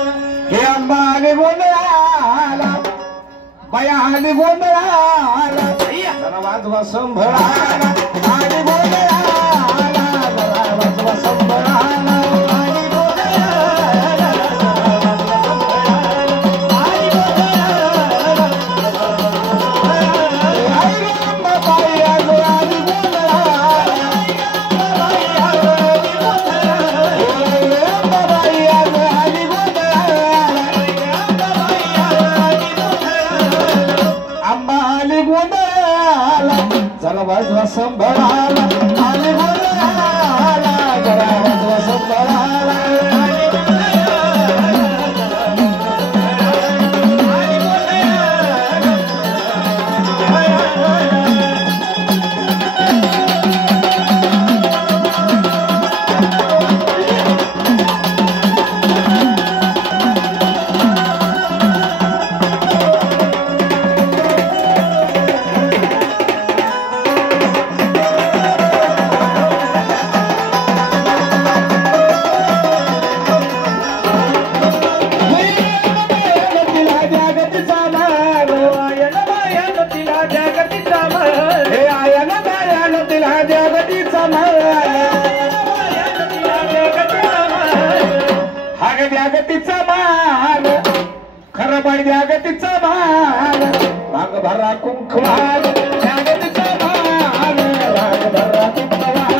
हे अंबाने गोंधळाला बयाने गोंधळाला जरा वाजवा संभळाला आणि गोंधळाला जरा वाजवा संभळाला आणि गोंधळाला आणि गोंधळाला आई गंगा बाई आज आणि गोंधळाला आई गंगा बाई आज आणि आली गोंधळाला जरा वाजवा संभळाला आली गोंधळाला जरा वाजवा संभळाला जागतीचा मान खरं बाई जागतीचा मान भाग भरा कुंकवान जागतीचा मान भाग भरा कुंकवान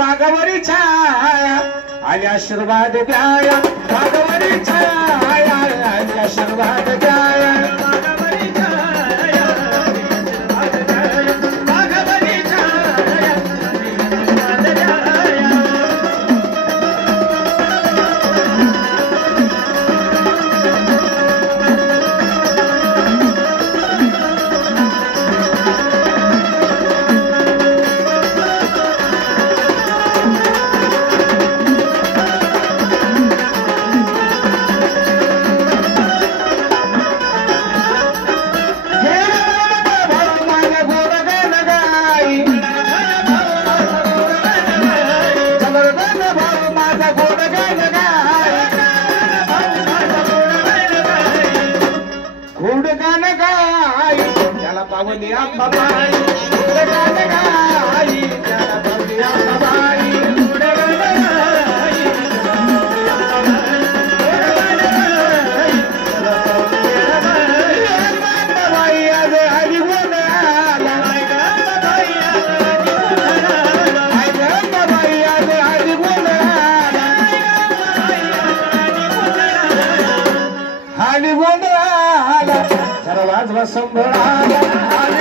वाघवरी छाया आली आशीर्वाद द्याया वाघवरी छाया आली आशीर्वाद द्याया वाघवरी छाया वाघवरी छाया आशीर्वाद द्याया पावली अंबाबाई गान गाई त्याला पावली अंबाबाई अंबाबाई आज हरी गोंधळाला अंबाबाई आज हरी गोंधळाला हरी गोंधळाला जरा वाजवा संभळाला